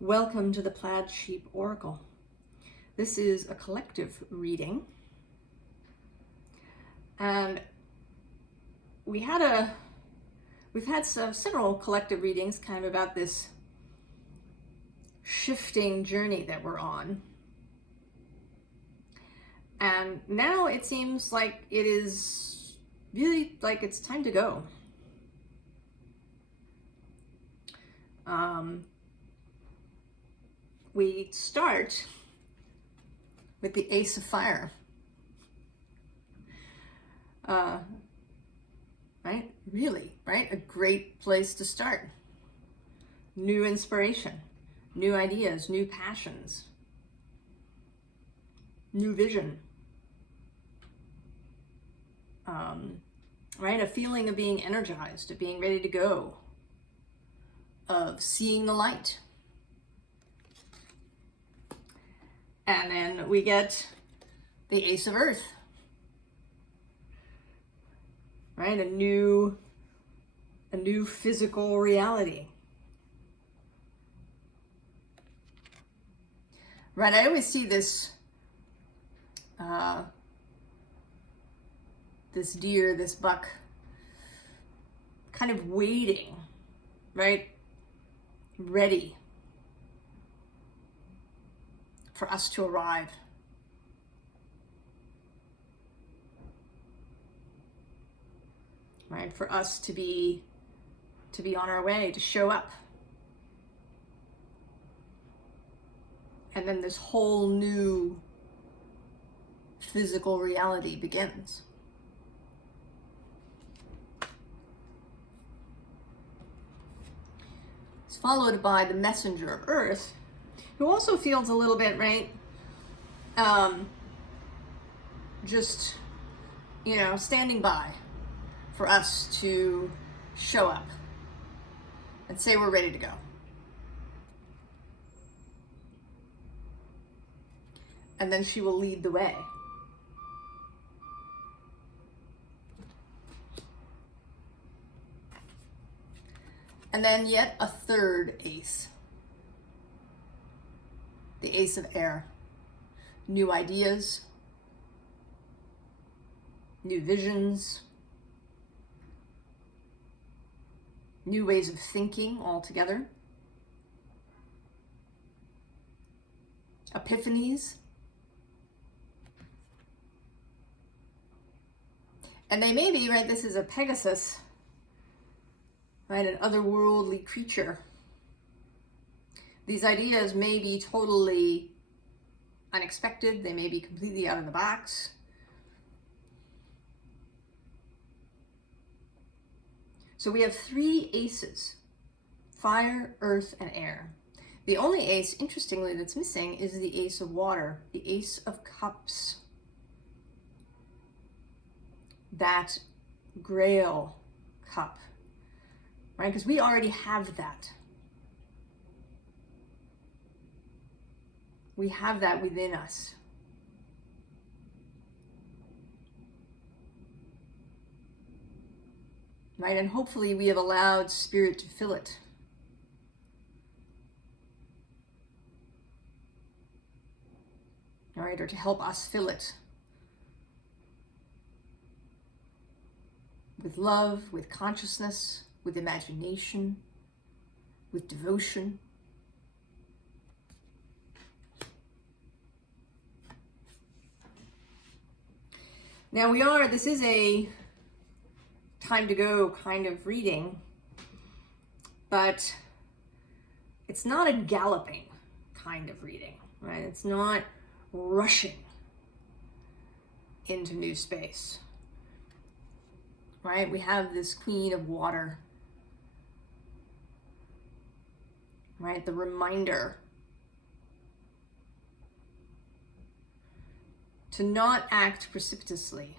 Welcome to the Plaid Sheep Oracle. This is a collective reading, and we've had several collective readings kind of about this shifting journey that we're on. And now it seems like it is really like it's time to go. We start with the Ace of Fire. Right? Really, right? A great place to start. New inspiration, new ideas, new passions, new vision. Right? A feeling of being energized, of being ready to go, of seeing the light. And then we get the Ace of Earth, right? A new physical reality. Right, I always see this, this deer, this buck, kind of waiting, right? Ready for us to arrive. Right? For us to be on our way, to show up. And then this whole new physical reality begins. It's followed by the Messenger of Earth, who also feels a little bit, right, just, standing by for us to show up and say we're ready to go. And then she will lead the way. And then yet a third ace. The Ace of Air. New ideas, new visions, new ways of thinking altogether, epiphanies. And they may be, right, this is a Pegasus, right, an otherworldly creature. These ideas may be totally unexpected. They may be completely out of the box. So we have three aces: fire, earth, and air. The only ace, interestingly, that's missing is the Ace of Water, the Ace of Cups. That Grail cup, right? Because we already have that. We have that within us. Right? And hopefully we have allowed Spirit to fill it. All right, or to help us fill it. With love, with consciousness, with imagination, with devotion. Now this is a time to go kind of reading, but it's not a galloping kind of reading, right? It's not rushing into new space, right? We have this Queen of Water, right? The reminder to not act precipitously,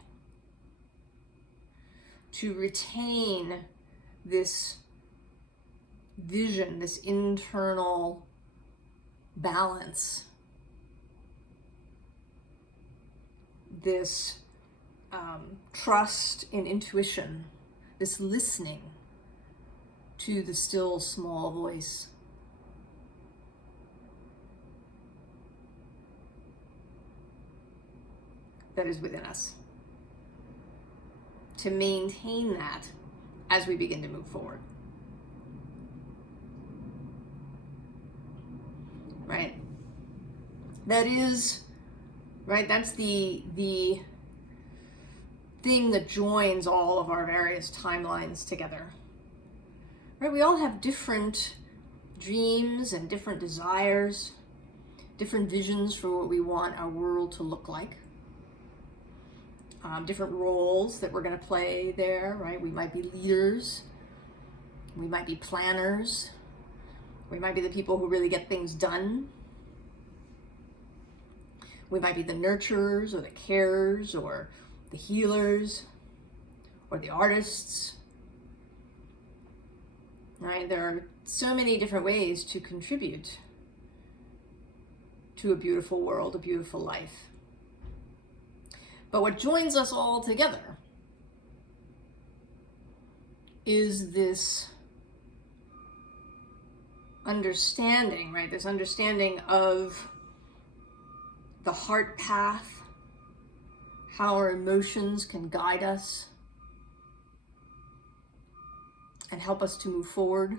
to retain this vision, this internal balance, this trust in intuition, this listening to the still small voice. that is within us, to maintain that as we begin to move forward. Right? That is, right, that's the thing that joins all of our various timelines together. Right? We all have different dreams and different desires, different visions for what we want our world to look like. Different roles that we're going to play there, right? We might be leaders, we might be planners, we might be the people who really get things done. We might be the nurturers or the carers or the healers or the artists. Right? There are so many different ways to contribute to a beautiful world, a beautiful life. But what joins us all together is this understanding, right? This understanding of the heart path, how our emotions can guide us and help us to move forward,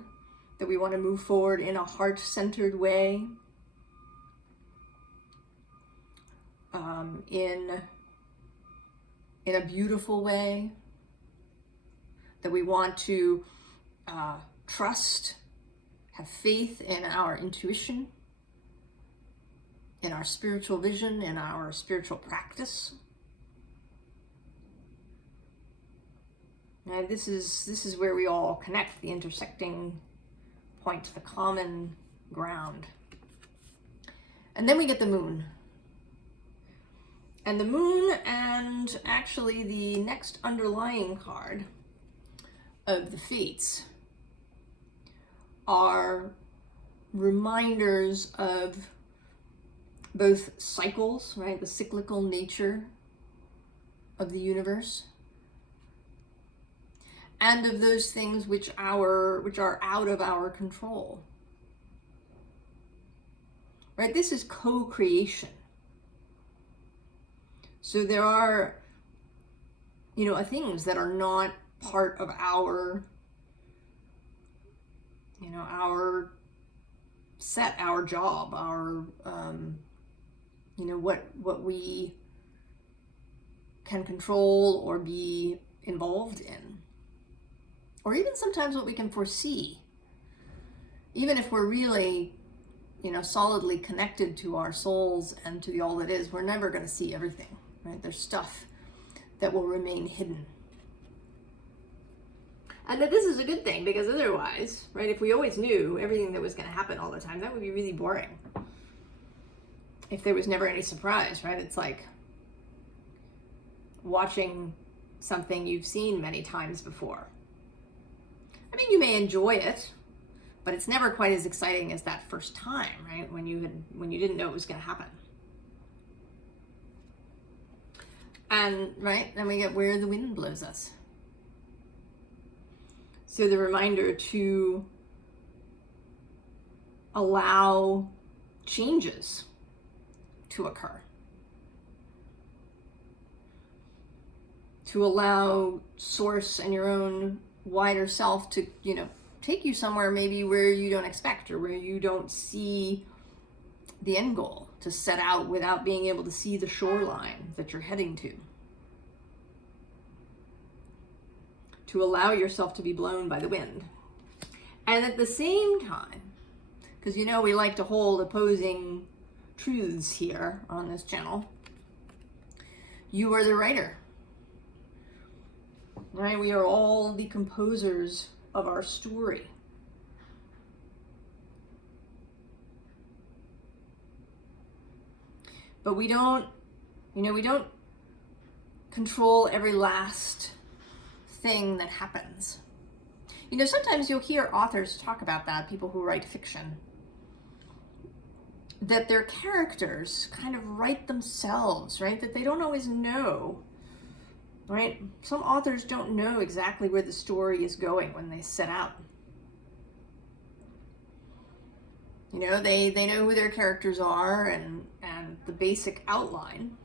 that we want to move forward in a heart-centered way, in a beautiful way, that we want to trust, have faith in our intuition, in our spiritual vision, in our spiritual practice. And this is where we all connect, the intersecting point, the common ground. And then we get the moon. And the moon, and actually the next underlying card of the fates, are reminders of both cycles, right? The cyclical nature of the universe, and of those things which are out of our control. Right? This is co-creation. So there are, things that are not part of our, our set, our job, our, what we can control or be involved in. Or even sometimes what we can foresee. Even if we're really, solidly connected to our souls and to the all that is, we're never going to see everything, right? There's stuff that will remain hidden. And that this is a good thing, because otherwise, right, if we always knew everything that was going to happen all the time, that would be really boring. If there was never any surprise, right? It's like watching something you've seen many times before. I mean, you may enjoy it, but it's never quite as exciting as that first time, right? When you didn't know it was going to happen. And, right, then we get where the wind blows us. So the reminder to allow changes to occur. To allow source and your own wider self to, take you somewhere maybe where you don't expect, or where you don't see the end goal, to set out without being able to see the shoreline that you're heading to. To allow yourself to be blown by the wind. And at the same time, because we like to hold opposing truths here on this channel, you are the writer. Right? We are all the composers of our story. But we don't control every last thing that happens. Sometimes you'll hear authors talk about that, people who write fiction, that their characters kind of write themselves, right? That they don't always know, right? Some authors don't know exactly where the story is going when they set out. They know who their characters are and the basic outline.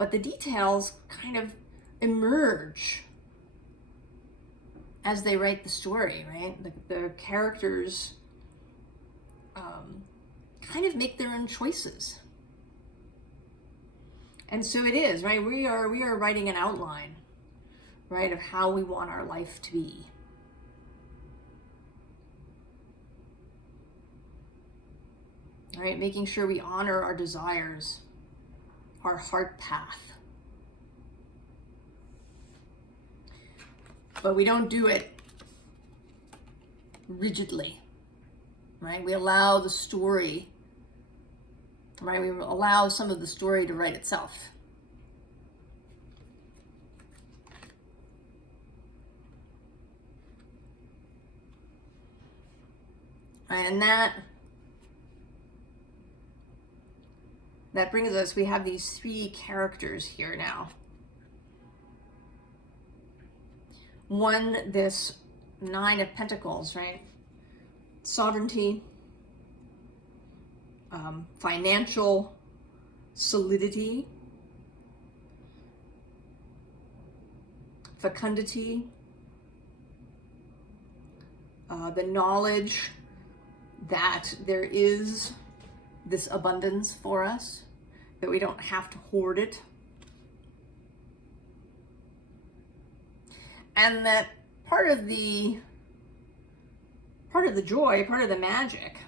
but the details kind of emerge as they write the story, right? The characters kind of make their own choices. And so it is, right? We are writing an outline, right, of how we want our life to be. All right, making sure we honor our desires, our heart path. But we don't do it rigidly, right? We allow the story, right? We allow some of the story to write itself. Right, and that brings us, we have these three characters here now. One, this Nine of Pentacles, right? Sovereignty, financial solidity, fecundity, the knowledge that there is this abundance for us, that we don't have to hoard it. And that part of the joy, part of the magic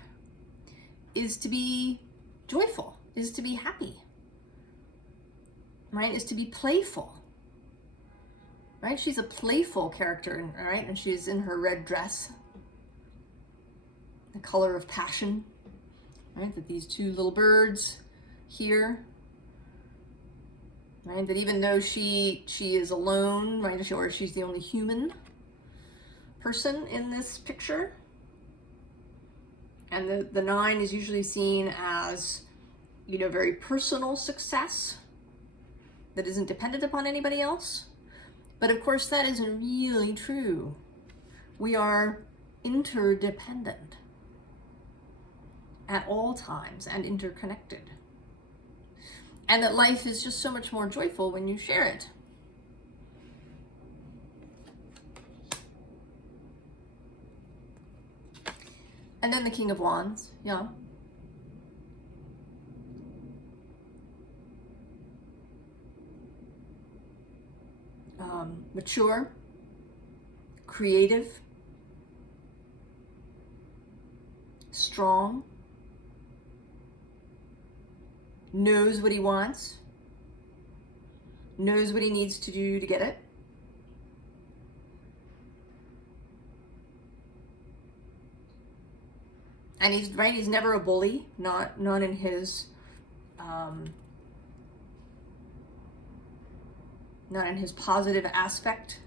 is to be joyful, is to be happy, right? Is to be playful, right? She's a playful character, right? And she's in her red dress, the color of passion, right? That these two little birds here, right? That even though she is alone, right? Or she's the only human person in this picture. And the nine is usually seen as, you know, very personal success that isn't dependent upon anybody else. But of course, that isn't really true. We are interdependent at all times and interconnected. And that life is just so much more joyful when you share it. And then the King of Wands, yeah. Mature, creative, strong, knows what he wants, knows what he needs to do to get it. And he's never a bully, not in his not in his positive aspect.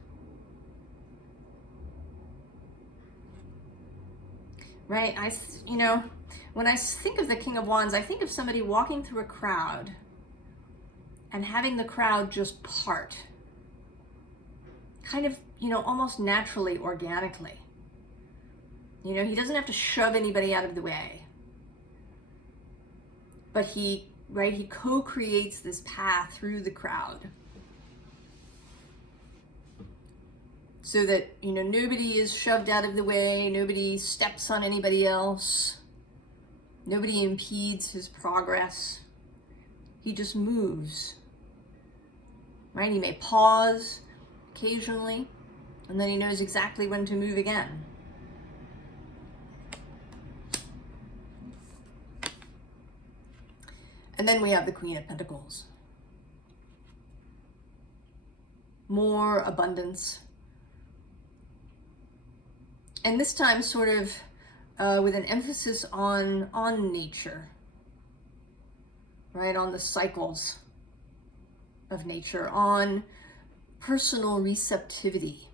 Right? When I think of the King of Wands, I think of somebody walking through a crowd and having the crowd just part. Kind of, almost naturally, organically. He doesn't have to shove anybody out of the way. But he co-creates this path through the crowd. So that, nobody is shoved out of the way, nobody steps on anybody else, nobody impedes his progress. He just moves, right? He may pause occasionally, and then he knows exactly when to move again. And then we have the Queen of Pentacles. More abundance. And this time sort of with an emphasis on nature, right? On the cycles of nature, on personal receptivity,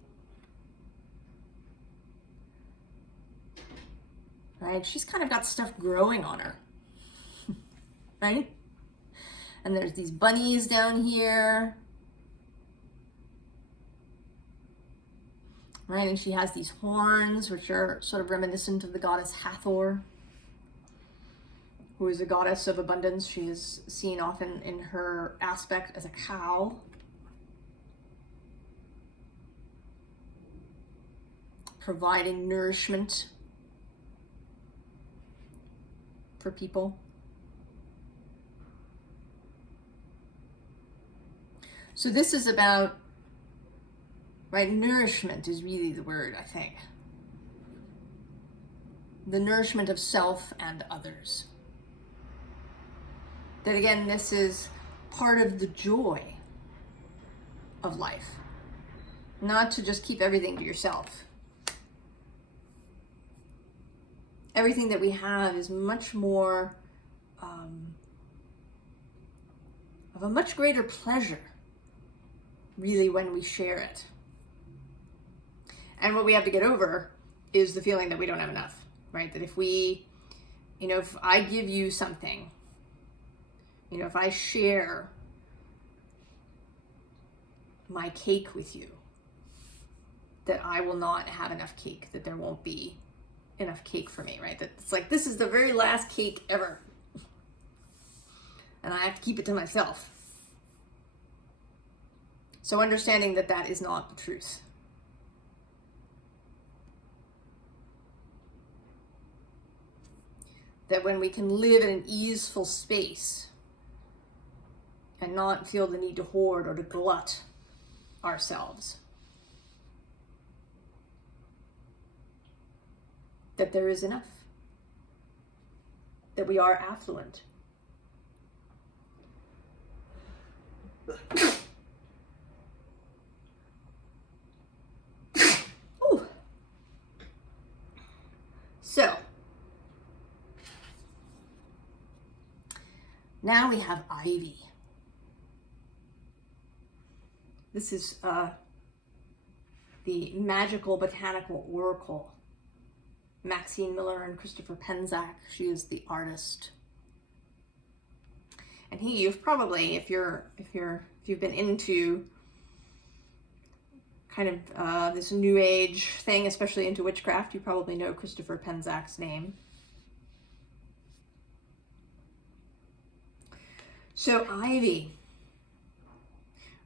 right? She's kind of got stuff growing on her, right? And there's these bunnies down here. Right, and she has these horns, which are sort of reminiscent of the goddess Hathor, who is a goddess of abundance. She is seen often in her aspect as a cow. Providing nourishment for people. So this is about, right, nourishment is really the word, I think. The nourishment of self and others. That again, this is part of the joy of life. Not to just keep everything to yourself. Everything that we have is much more of a much greater pleasure, really, when we share it. And what we have to get over is the feeling that we don't have enough, right? That if we, if I give you something, if I share my cake with you, that I will not have enough cake, that there won't be enough cake for me, right? That it's like, this is the very last cake ever. And I have to keep it to myself. So understanding that that is not the truth. That when we can live in an easeful space and not feel the need to hoard or to glut ourselves, that there is enough, that we are affluent. Ooh. So, now we have ivy. This is the Magickal Botanical Oracle. Maxine Miller and Christopher Penczak. She is the artist. And you've probably, if you've been into kind of this new age thing, especially into witchcraft, you probably know Christopher Penczak's name. So ivy,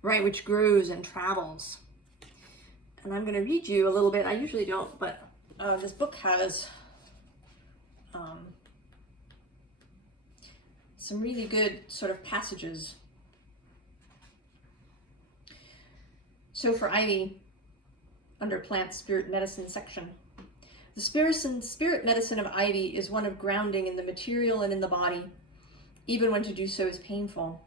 right, which grows and travels. And I'm going to read you a little bit. I usually don't, but this book has some really good sort of passages. So for ivy, under plant spirit medicine section, the spirit medicine of ivy is one of grounding in the material and in the body, even when to do so is painful.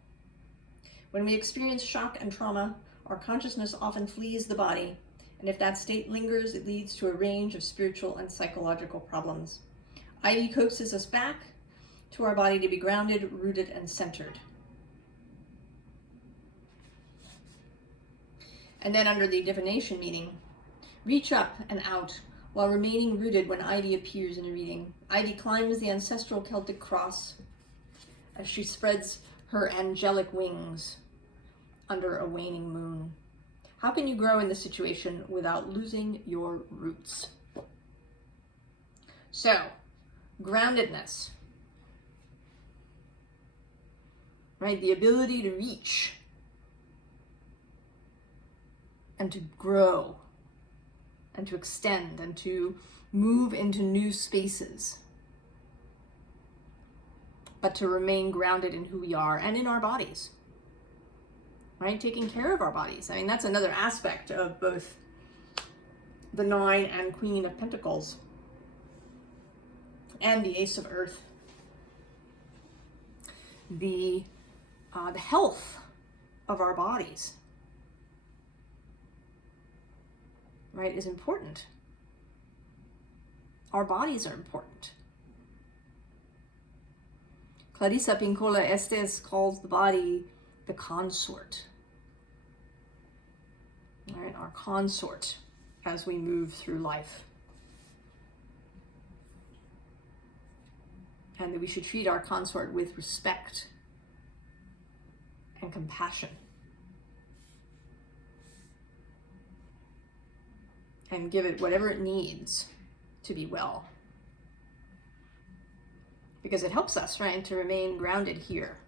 When we experience shock and trauma, our consciousness often flees the body, and if that state lingers, it leads to a range of spiritual and psychological problems. Ivy coaxes us back to our body to be grounded, rooted, and centered. And then under the divination meaning, reach up and out while remaining rooted when ivy appears in a reading. Ivy climbs the ancestral Celtic cross as she spreads her angelic wings under a waning moon. How can you grow in this situation without losing your roots? So, groundedness, right? The ability to reach and to grow and to extend and to move into new spaces, but to remain grounded in who we are and in our bodies. Right? Taking care of our bodies. I mean, that's another aspect of both the Nine and Queen of Pentacles and the Ace of Earth. The health of our bodies, right, is important. Our bodies are important. Clarissa Pinkola Estes calls the body the consort. All right, our consort as we move through life. And that we should treat our consort with respect and compassion. And give it whatever it needs to be well. because it helps us, right, to remain grounded here.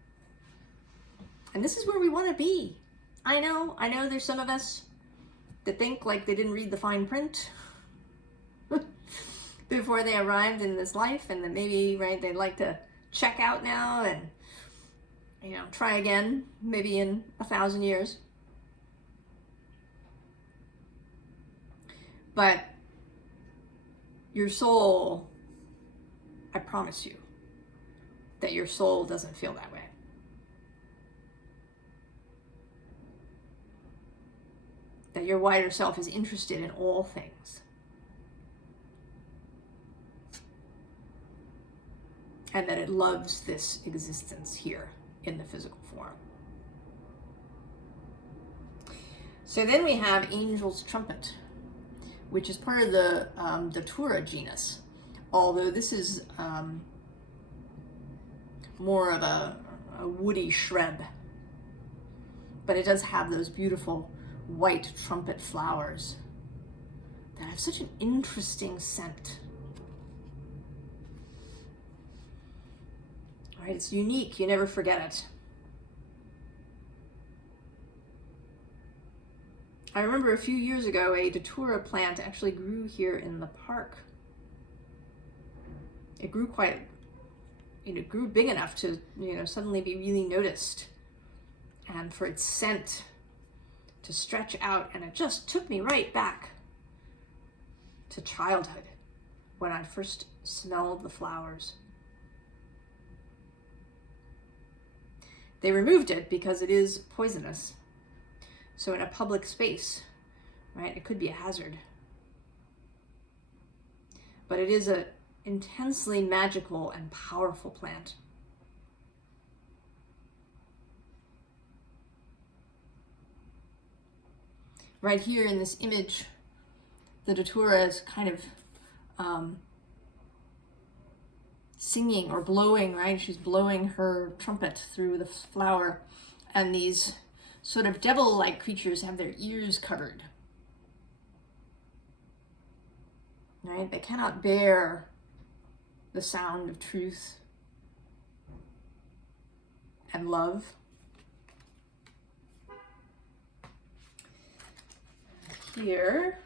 And this is where we want to be. I know there's some of us that think like they didn't read the fine print before they arrived in this life, and that maybe, right, they'd like to check out now and, you know, try again, maybe in 1,000 years. But your soul, I promise you that your soul doesn't feel that way. That your wider self is interested in all things. And that it loves this existence here in the physical form. So then we have Angel's Trumpet, which is part of the Datura genus. Although this is more of a woody shrub. But it does have those beautiful white trumpet flowers that have such an interesting scent. All right, it's unique, you never forget it. I remember a few years ago, a Datura plant actually grew here in the park. It grew quite, it grew big enough to, suddenly be really noticed. And for its scent to stretch out, and it just took me right back to childhood when I first smelled the flowers. They removed it because it is poisonous. So in a public space, right, it could be a hazard. But it is an intensely magical and powerful plant. Right here in this image, the Datura is kind of singing or blowing, right? She's blowing her trumpet through the flower, and these sort of devil-like creatures have their ears covered. Right? They cannot bear the sound of truth and love. Here,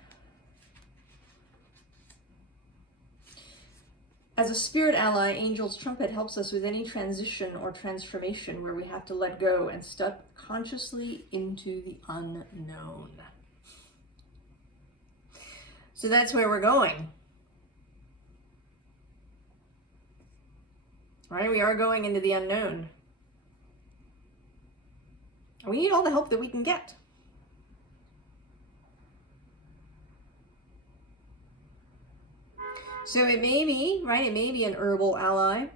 as a spirit ally, Angel's Trumpet helps us with any transition or transformation where we have to let go and step consciously into the unknown. So that's where we're going. All right, we are going into the unknown. And we need all the help that we can get. So it may be, right, it may be an herbal ally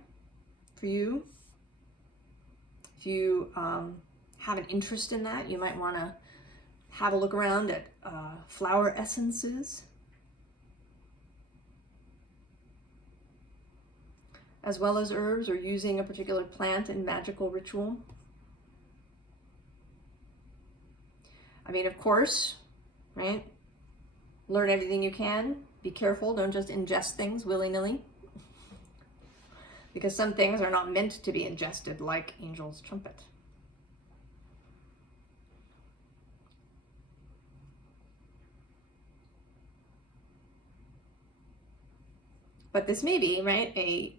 for you. If you have an interest in that, you might want to have a look around at flower essences, as well as herbs, or using a particular plant in magical ritual. I mean, of course, right, learn everything you can. Be careful, don't just ingest things willy-nilly, because some things are not meant to be ingested, like Angel's Trumpet. But this may be, right, a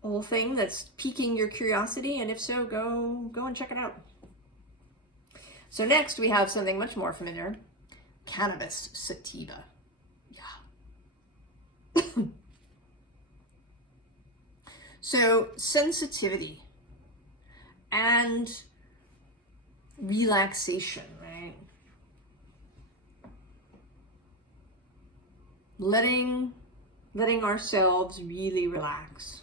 whole thing that's piquing your curiosity, and if so, go and check it out. So next we have something much more familiar. Cannabis sativa. Yeah. So sensitivity and relaxation, right? Letting ourselves really relax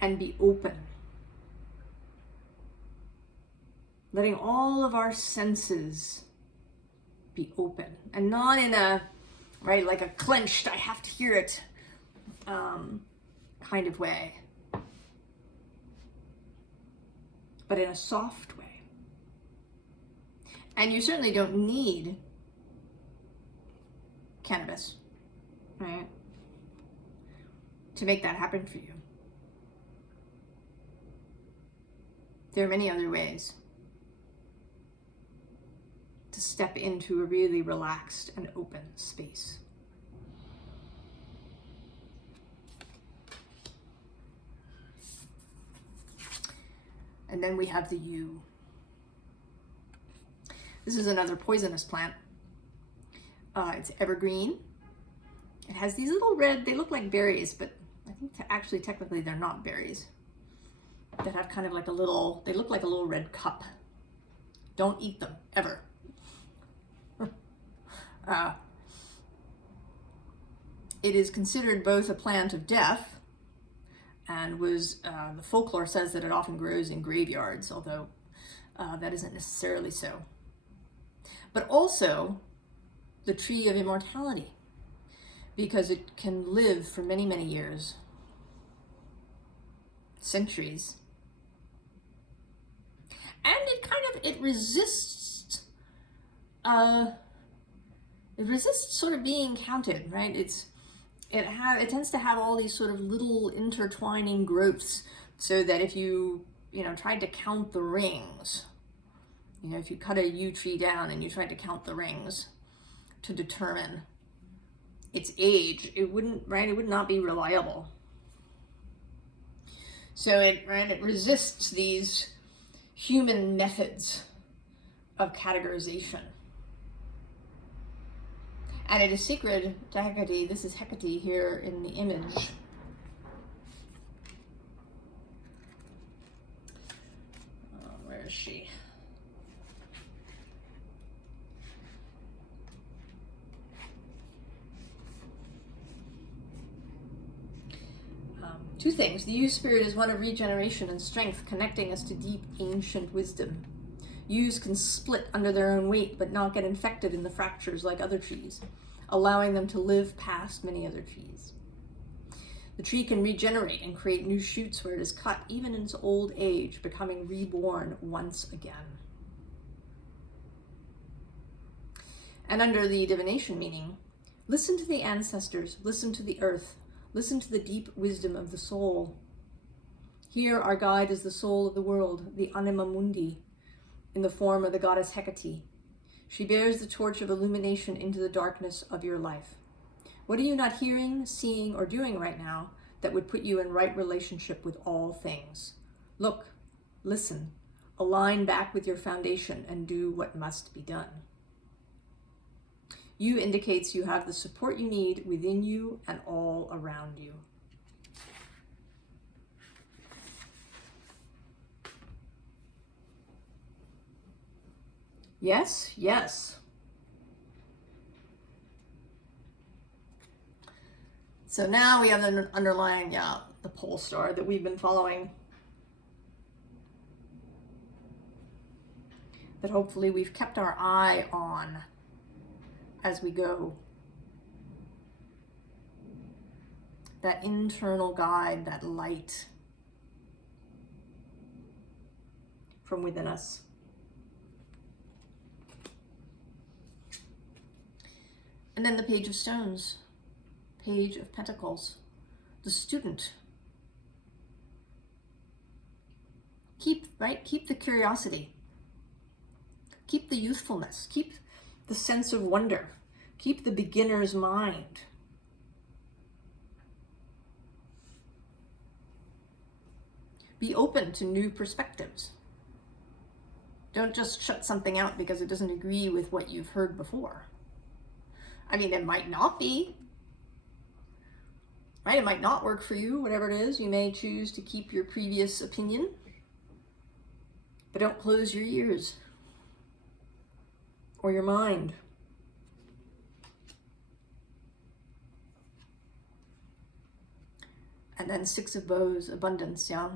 and be open. Letting all of our senses be open, and not in a, right, like a clenched, I have to hear it kind of way, but in a soft way. And you certainly don't need cannabis, right? to make that happen for you. There are many other ways to step into a really relaxed and open space. And then we have the yew. This is another poisonous plant. It's evergreen. It has these little red, they look like berries, but I think actually technically they're not berries. That have kind of like a little, they look like a little red cup. Don't eat them, ever. It is considered both a plant of death and was, the folklore says that it often grows in graveyards, although that isn't necessarily so. But also the tree of immortality, because it can live for many, many years, centuries. And it resists sort of being counted, right? It tends to have all these sort of little intertwining growths, so that if you tried to count the rings, if you cut a yew tree down and you tried to count the rings to determine its age, it would not be reliable. So it resists these human methods of categorization. And it is sacred to Hecate. This is Hecate here in the image. Where is she? Two things. The yew spirit is one of regeneration and strength, connecting us to deep ancient wisdom. Yews can split under their own weight, but not get infected in the fractures like other trees, allowing them to live past many other trees. The tree can regenerate and create new shoots where it is cut, even in its old age, becoming reborn once again. And under the divination meaning, listen to the ancestors, listen to the earth, listen to the deep wisdom of the soul. Here our guide is the soul of the world, the anima mundi, in the form of the goddess Hecate. She bears the torch of illumination into the darkness of your life. What are you not hearing, seeing, or doing right now that would put you in right relationship with all things? Look, listen, align back with your foundation and do what must be done. You indicates you have the support you need within you and all around you. Yes, yes. So now we have the underlying, the pole star that we've been following. That hopefully we've kept our eye on as we go. That internal guide, that light from within us. And then the Page of Stones, Page of Pentacles, the student. Keep the curiosity. Keep the youthfulness. Keep the sense of wonder. Keep the beginner's mind. Be open to new perspectives. Don't just shut something out because it doesn't agree with what you've heard before. I mean, it might not be, right? It might not work for you, whatever it is. You may choose to keep your previous opinion, but don't close your ears or your mind. And then Six of Bows, abundance, yeah?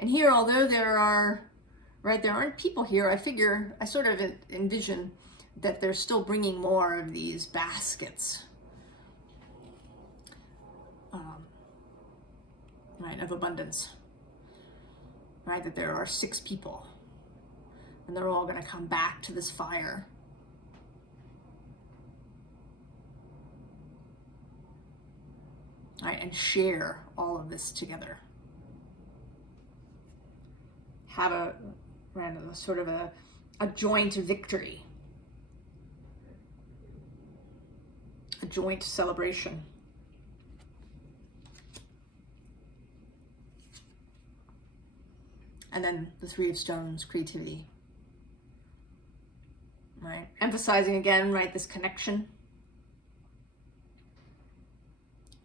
And here, although there aren't people here, I sort of envision that they're still bringing more of these baskets, of abundance, right? That there are 6 people, and they're all going to come back to this fire. right, and share all of this together. Have a sort of a joint victory, a joint celebration. And then the Three of Stones, creativity. Right? Emphasizing again, right, this connection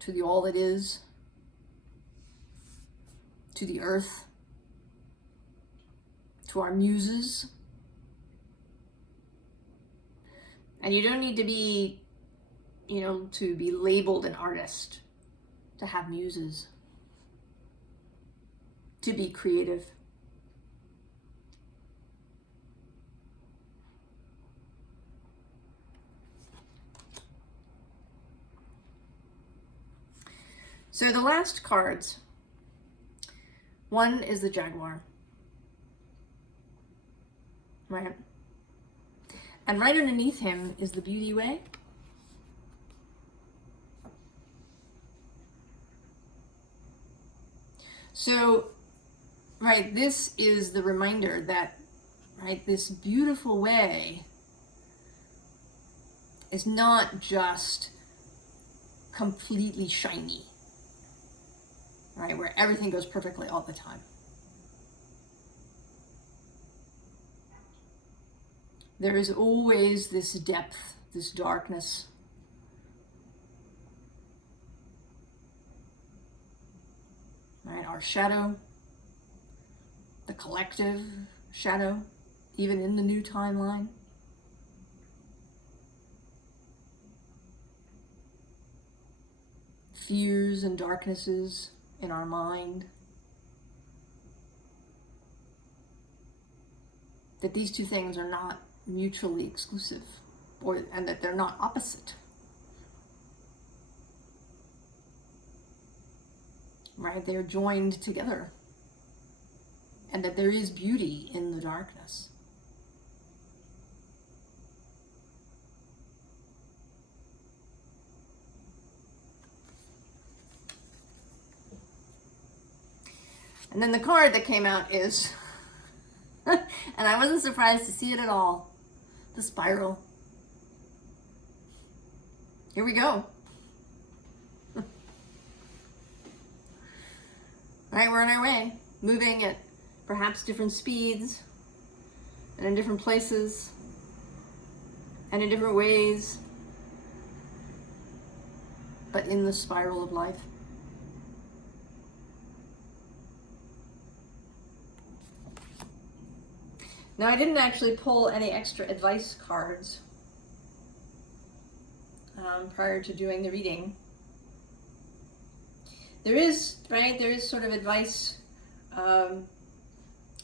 to the all that is, to the earth, to our muses. And you don't need to be, to be labeled an artist to have muses, to be creative. So the last cards, one is the Jaguar, right? And right underneath him is the Beauty Way. So, right, this is the reminder that, right, this beautiful way is not just completely shiny, right, where everything goes perfectly all the time. There is always this depth, this darkness. Right, our shadow, the collective shadow, even in the new timeline. Fears and darknesses in our mind. That these two things are not mutually exclusive, and that they're not opposite. Right? They're joined together. And that there is beauty in the darkness. And then the card that came out is, and I wasn't surprised to see it at all, the Spiral. Here we go. Right, we're on our way, moving at perhaps different speeds, and in different places, and in different ways, but in the spiral of life. Now, I didn't actually pull any extra advice cards prior to doing the reading. There is sort of advice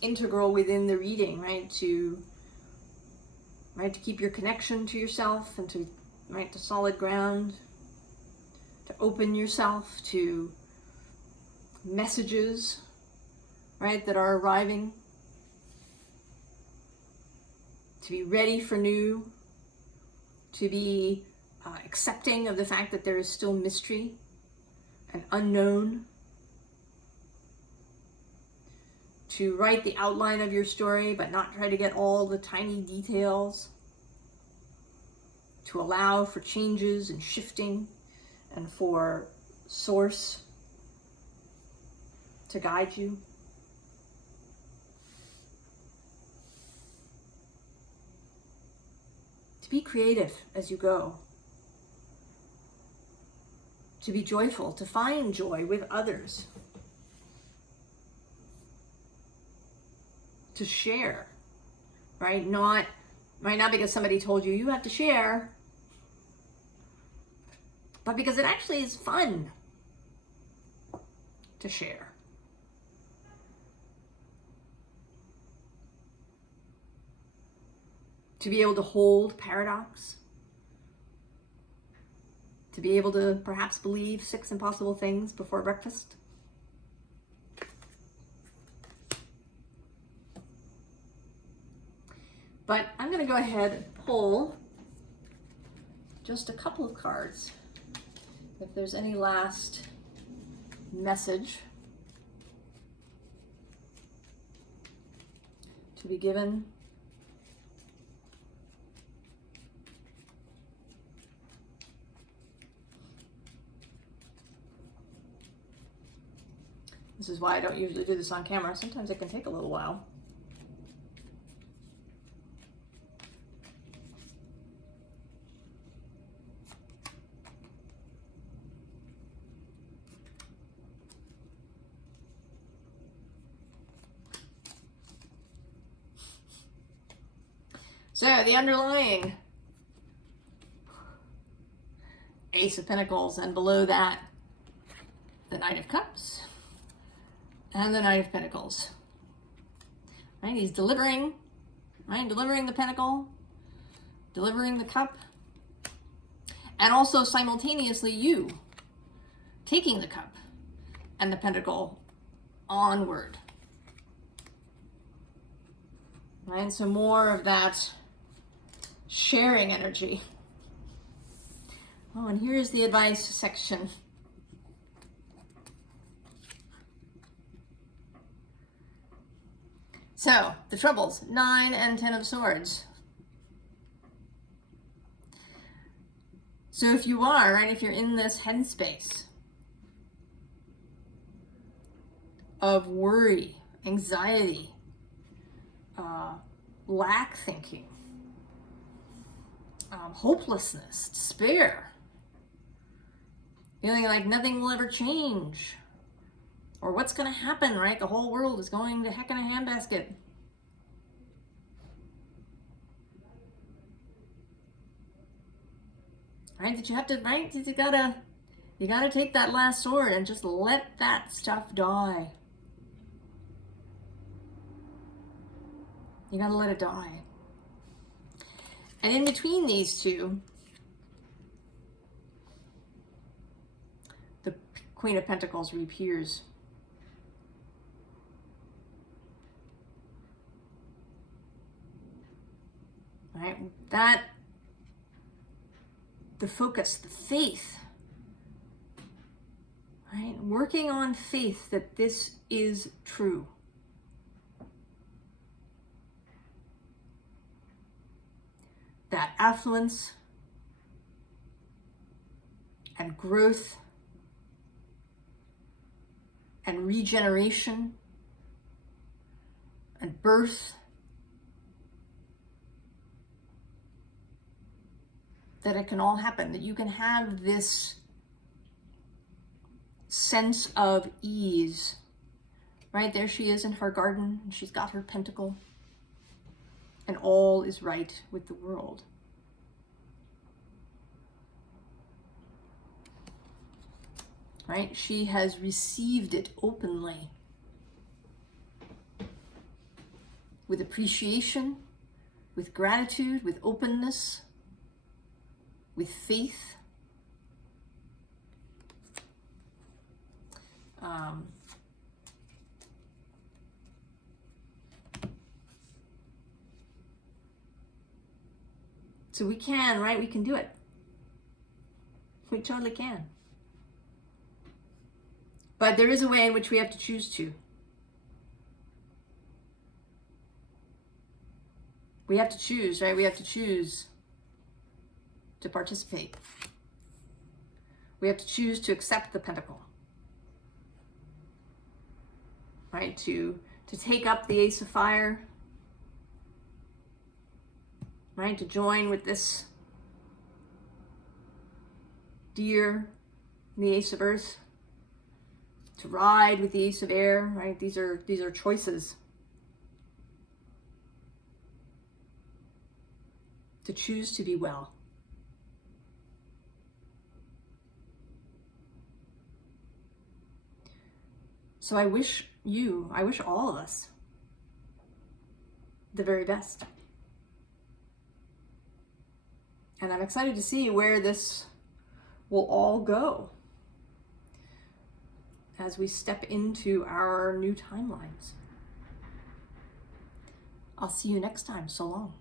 integral within the reading, right? To keep your connection to yourself and to solid ground, to open yourself to messages, right, that are arriving, to be ready for new, to be accepting of the fact that there is still mystery and unknown, to write the outline of your story but not try to get all the tiny details, to allow for changes and shifting and for source to guide you. To be creative as you go. To be joyful, to find joy with others. To share, right? Not because somebody told you you have to share, but because it actually is fun to share. To be able to hold paradox. To be able to perhaps believe 6 impossible things before breakfast. But I'm going to go ahead and pull just a couple of cards. If there's any last message to be given. This is why I don't usually do this on camera. Sometimes it can take a little while. So the underlying Ace of Pentacles, and below that, the Knight of Cups and the Knight of Pentacles. Right, he's delivering, right? Delivering the Pentacle, delivering the Cup, and also simultaneously you taking the Cup and the Pentacle onward. Right, so more of that sharing energy. Oh, and here's the advice section. So, the troubles, 9 and 10 of Swords. So if you are, right, if you're in this headspace of worry, anxiety, lack thinking, hopelessness, despair, feeling like nothing will ever change, or what's going to happen, right? The whole world is going to heck in a handbasket. Right? That you have to, right? You gotta take that last sword and just let that stuff die. You gotta let it die. And in between these two, the Queen of Pentacles reappears. Right? That, the focus, the faith, right? Working on faith that this is true. That affluence and growth and regeneration and birth, that it can all happen, that you can have this sense of ease. Right, there she is in her garden, and she's got her pentacle, and all is right with the world. Right, she has received it openly, with appreciation, with gratitude, with openness, with faith. So we can, right? We can do it. We totally can. But there is a way in which we have to choose to. We have to choose, right? We have to choose to participate. We have to choose to accept the Pentacle. Right? To take up the Ace of Fire. Right? To join with this Deer and the Ace of Earth. To ride with the Ace of Air, right? These are choices. To choose to be well. So I wish all of us the very best. And I'm excited to see where this will all go as we step into our new timelines. I'll see you next time. So long.